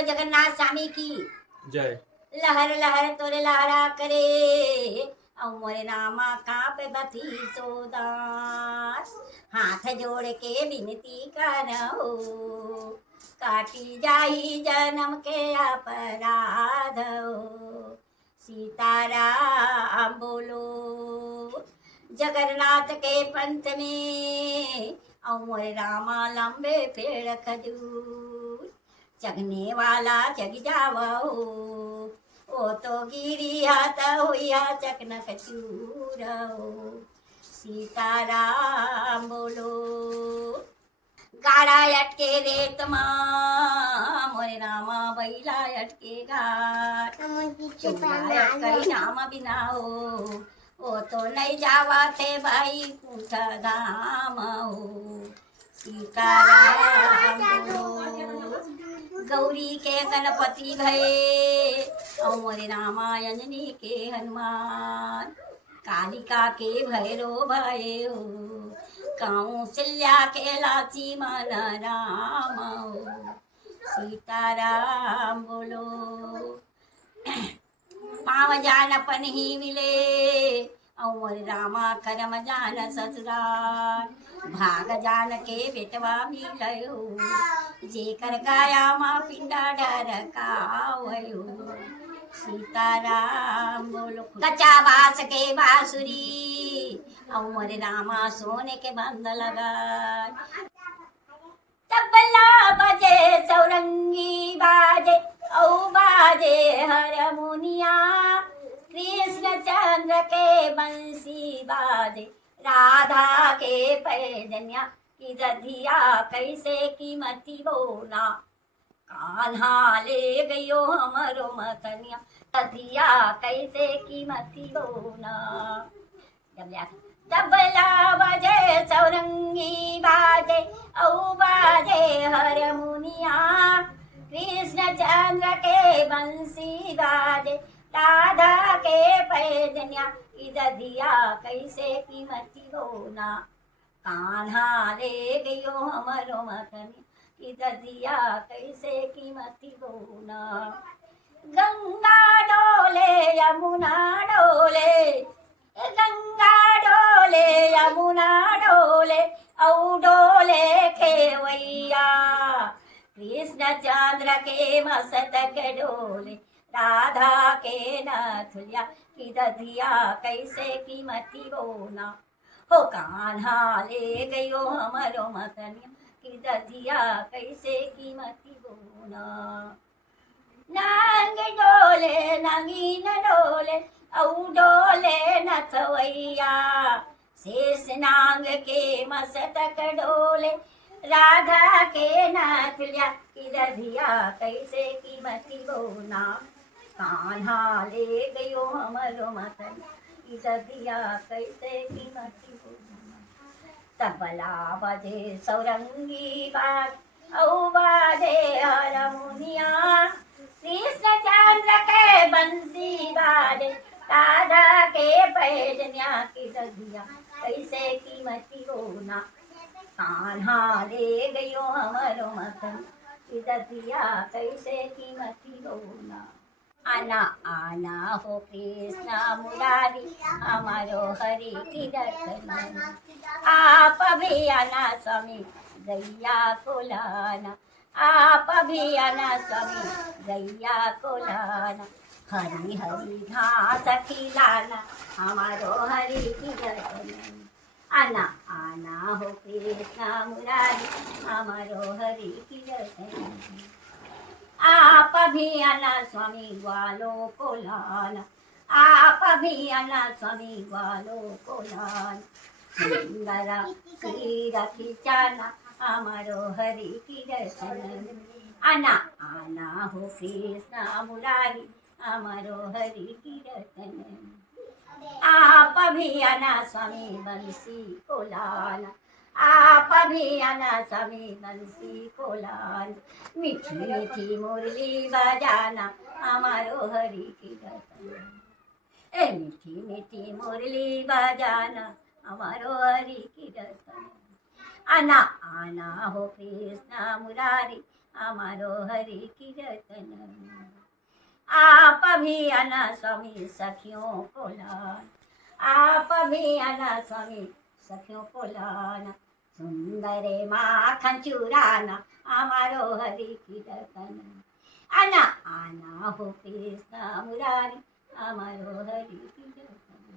बोलो जगन्नाथ स्वामी की जय। लहर लहर तोरे लहरा करे औ मोरे नामा कांप बथी सोदास हाथ जोड़ के विनती करहु काटी जाई जन्म के अपराध सीताराम बोलो जगन्नाथ के पंथ में औ मोरे रामा लंबे पेड़ खजूर जगने वाला जग जावो ओ तो गिरी हाथ हुआ चकनक चूरो सीताराम बोलो गाड़ा अटके रेत माँ मोरे रामा बैला अटके घाट कई नाम बिना हो ओ तो नहीं जावा थे भाई कुंठ धाम हो सीताराम बोलो गौरी के गणपति भये और मोरे रामा अंजनी के हनुमान कालिका के भैरो भये हो कौशल्या के लाची मन राम हो सीताराम बोलो पाव जान पन ही मिले और रामा करम जान ससुराल भाग जान के बेटवा मिलयो जेकर गाया माँ पिंडा डर कावयो सीताराम बोलो कच्चा बास के बांसुरी और रामा सोने के बंद लगा तबला बजे सौरंगी बाजे औ बाजे हरमुनिया कृष्ण चंद्र के बंसी बाजे राधा के पैजनिया की दधिया कैसे कीमती बोला कान्हा ले गयो हमरो मतनिया दधिया कैसे कीमती बोला तबला बजे सौरंगी बाजे औ बाजे हरमुनिया कृष्ण चंद्र के बंसी बाजे राधा के पैजनिया की दधिया कैसे कीमती बोना कान्हा ले गयो हमरो मतनिया की दधिया कैसे कीमती बोना गंगा डोले यमुना डोले गंगा डोले यमुना डोले औ डोले खेवैया कृष्ण चंद्र के मस्तक डोले राधा के नथुलिया की दधिया कैसे कीमती बोना हो कान्हा ले गयो हमरो मतनिया की दधिया कैसे कीमती बोना नांग डोले नंगीन डोले औ डोले नथवैया शेष नांग के मस्तक डोले राधा के नथुलिया की दधिया कैसे कीमती बोना कान्हा ले गयो हमरो मतन की दधिया कैसे कीमती बोना तबला बजे सौरंगी बाज औ बाजे हरमुनिया कृष्ण चंद्र के बंसी बाजे राधा के पैजनिया की दधिया कैसे कीमती बोना कान्हा ले गयो हमरो मतन की दधिया कैसे कीमती बोना आना आना हो कृष्ण मुरारी हमारो हरि की दर्शन आप भी आना स्वामी गैया को लाना आप भी आना स्वामी गैया को लाना हरी हरी घास खिलाना हमारो हरि की दर्शन आना आना हो कृष्ण मुरारी हमारो हरि की दर्शन आप भी आना स्वामी ग्वालों को लाना आप भी आना स्वामी ग्वालों को लाना सुंदरा सीरा खिंचाना हमारो हरि की दर्शन आना आना हो कृष्ण मुरारी हमारो हरि की दर्शन आप भी आना स्वामी बंसी को लाना आप भी आना स्वामी बंसी को लाना मीठी मीठी मुरली बजाना हमारो हरि की दर्शन ए मीठी मीठी मुरली बजाना हमारो हरि की दर्शन आना आना हो कृष्ण मुरारी અમારો હરિ કીર્તન आप भी आना स्वामी सखियों को लाना आप भी आना स्वामी सखियों को लाना सुंदर माखन चुराना हमारो हरि कीर्तन आना आना हो कृष्ण मुरारी हमारो हरि कीर्तन